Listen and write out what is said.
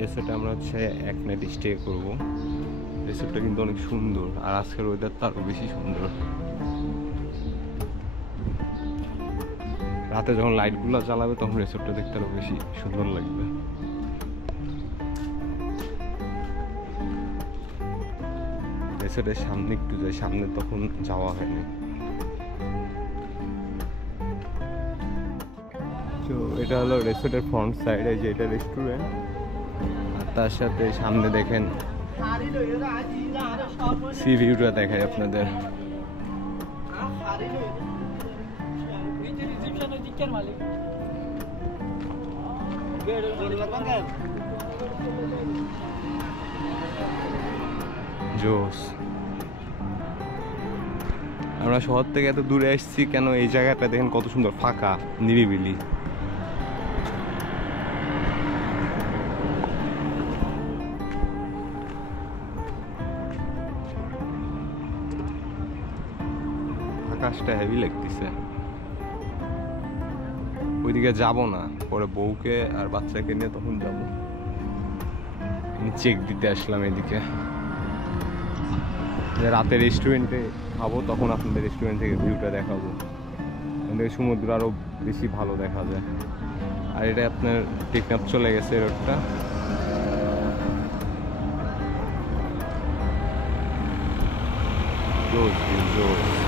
রিসোর্টে আমরা হচ্ছে এক নাইট স্টে করবো। রিসোর্টটা কিন্তু অনেক সুন্দর, আর আজকের ওয়েদারটা আরও বেশি সুন্দর। রাতে যখন লাইটগুলো জ্বালাবে তখন রিসোর্টটা দেখতে আরও বেশি সুন্দর লাগবে। রিসোর্টের সামনে একটু যাই, সামনে তখন যাওয়া হয়নি। তো এটা হলো রিসোর্টের ফ্রন্ট সাইডে, যে এটা রেস্টুরেন্ট, আর তার সাথে সামনে দেখেন সি ভিউটা দেখায় আপনাদের। জোস। আমরা শহর থেকে এত দূরে আসছি কেন, এই জায়গাটা দেখেন কত সুন্দর, ফাঁকা নিরিবিলি। আকাশটা হেভি লাগতেছে। ওইদিকে যাব না, পরে বউকে আর বাচ্চাকে নিয়ে তখন যাব। চেক দিতে আসলাম এদিকে, রাতে রেস্টুরেন্টে খাবো, তখন আপনাদের রেস্টুরেন্ট থেকে ভিউটা দেখাবো। সমুদ্র আরো বেশি ভালো দেখা যায়। আর এটা আপনার টেকনাফ চলে গেছে রোডটা। জোস জোস।